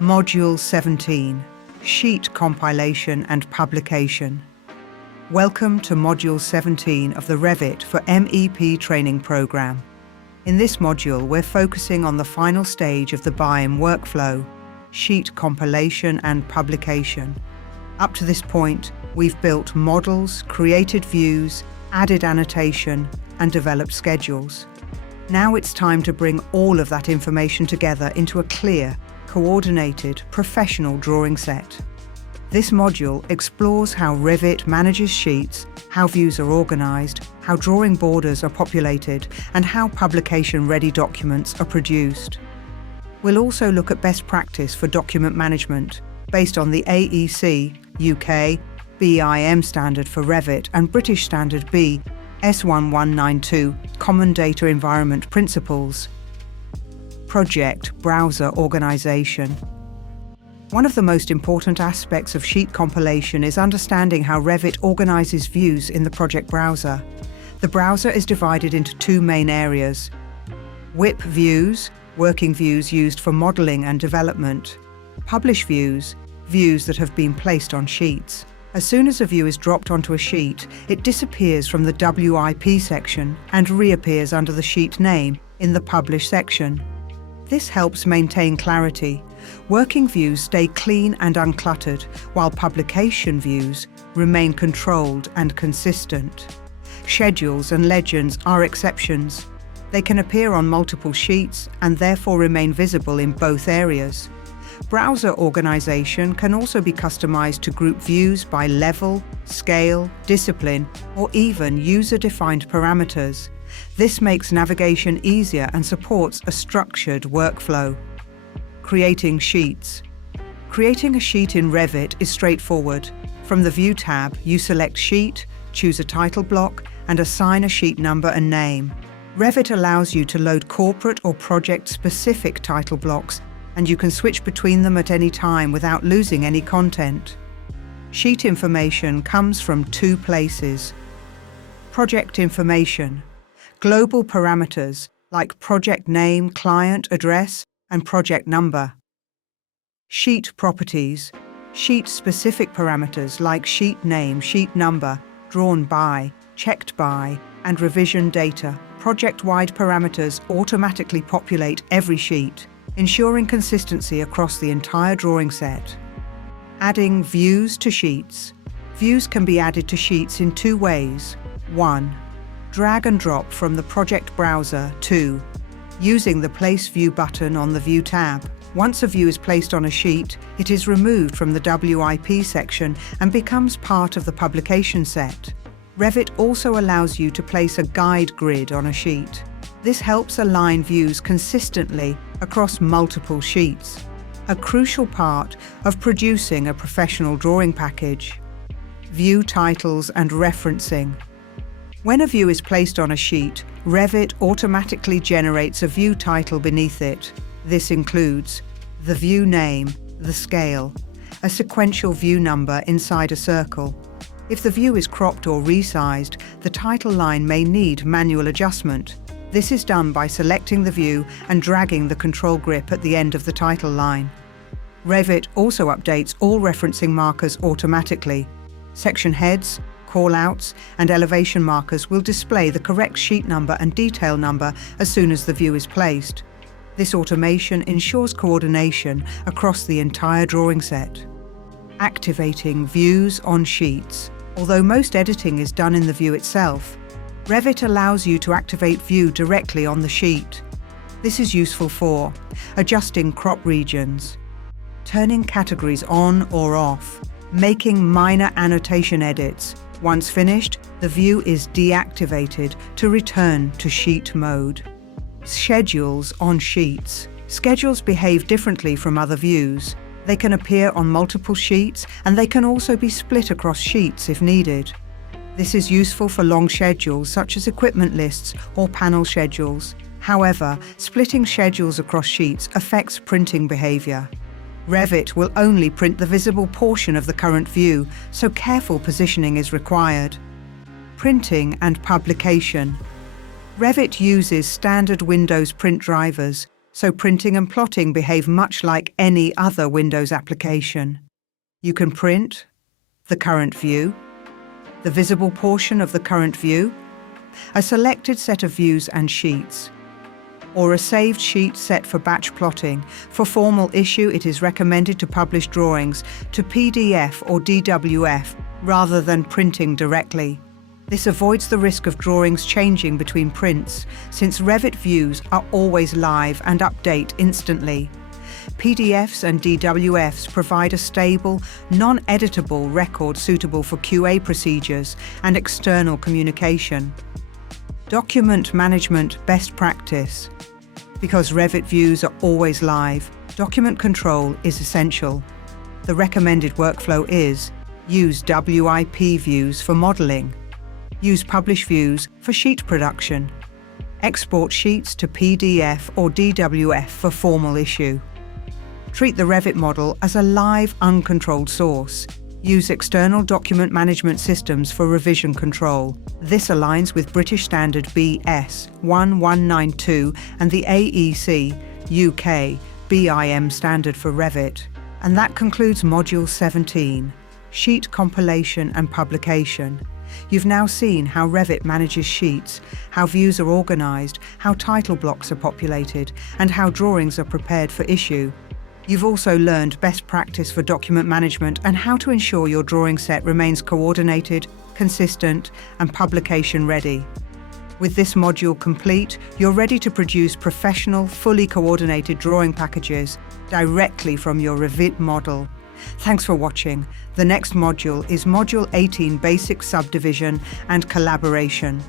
Module 17, Sheet Compilation and Publication. Welcome to Module 17 of the Revit for MEP training program. In this module, we're focusing on the final stage of the BIM workflow, sheet compilation and publication. Up to this point, we've built models, created views, added annotation, and developed schedules. Now it's time to bring all of that information together into a clear, coordinated, professional drawing set. This module explores how Revit manages sheets, how views are organized, how drawing borders are populated, and how publication-ready documents are produced. We'll also look at best practice for document management based on the AEC UK BIM standard for Revit and British Standard B S1192 Common Data Environment Principles. Project Browser Organization. One of the most important aspects of sheet compilation is understanding how Revit organizes views in the project browser. The browser is divided into two main areas: WIP views, working views used for modeling and development; publish views, views that have been placed on sheets. As soon as a view is dropped onto a sheet, it disappears from the WIP section and reappears under the sheet name in the Publish section. This helps maintain clarity. Working views stay clean and uncluttered, while publication views remain controlled and consistent. Schedules and legends are exceptions. They can appear on multiple sheets and therefore remain visible in both areas. Browser organization can also be customized to group views by level, scale, discipline, or even user-defined parameters. This makes navigation easier and supports a structured workflow. Creating sheets. Creating a sheet in Revit is straightforward. From the View tab, you select Sheet, choose a title block, and assign a sheet number and name. Revit allows you to load corporate or project-specific title blocks, and you can switch between them at any time without losing any content. Sheet information comes from two places. Project information. Global parameters like project name, client address, and project number. Sheet properties. Sheet-specific parameters like sheet name, sheet number, drawn by, checked by, and revision data. Project-wide parameters automatically populate every sheet, ensuring consistency across the entire drawing set. Adding views to sheets. Views can be added to sheets in two ways. 1. Drag and drop from the project browser. 2. Using the Place View button on the View tab. Once a view is placed on a sheet, it is removed from the WIP section and becomes part of the publication set. Revit also allows you to place a guide grid on a sheet. This helps align views consistently across multiple sheets, a crucial part of producing a professional drawing package. View titles and referencing. When a view is placed on a sheet, Revit automatically generates a view title beneath it. This includes the view name, the scale, a sequential view number inside a circle. If the view is cropped or resized, the title line may need manual adjustment. This is done by selecting the view and dragging the control grip at the end of the title line. Revit also updates all referencing markers automatically. Section heads, callouts, and elevation markers will display the correct sheet number and detail number as soon as the view is placed. This automation ensures coordination across the entire drawing set. Activating views on sheets. Although most editing is done in the view itself, Revit allows you to activate view directly on the sheet. This is useful for adjusting crop regions, turning categories on or off, making minor annotation edits. Once finished, the view is deactivated to return to sheet mode. Schedules on sheets. Schedules behave differently from other views. They can appear on multiple sheets, and they can also be split across sheets if needed. This is useful for long schedules such as equipment lists or panel schedules. However, splitting schedules across sheets affects printing behavior. Revit will only print the visible portion of the current view, so careful positioning is required. Printing and publication. Revit uses standard Windows print drivers, so printing and plotting behave much like any other Windows application. You can print the current view, the visible portion of the current view, a selected set of views and sheets, or a saved sheet set for batch plotting. For formal issue, it is recommended to publish drawings to PDF or DWF rather than printing directly. This avoids the risk of drawings changing between prints, since Revit views are always live and update instantly. PDFs and DWFs provide a stable, non-editable record suitable for QA procedures and external communication. Document management best practice. Because Revit views are always live, document control is essential. The recommended workflow is: use WIP views for modeling, use publish views for sheet production, export sheets to PDF or DWF for formal issue. Treat the Revit model as a live, uncontrolled source. Use external document management systems for revision control. This aligns with British Standard BS 1192 and the AEC UK BIM standard for Revit. And that concludes Module 17, Sheet Compilation and Publication. You've now seen how Revit manages sheets, how views are organised, how title blocks are populated, and how drawings are prepared for issue. You've also learned best practice for document management and how to ensure your drawing set remains coordinated, consistent, and publication ready. With this module complete, you're ready to produce professional, fully coordinated drawing packages directly from your Revit model. Thanks for watching. The next module is Module 18, Basic Subdivision and Collaboration.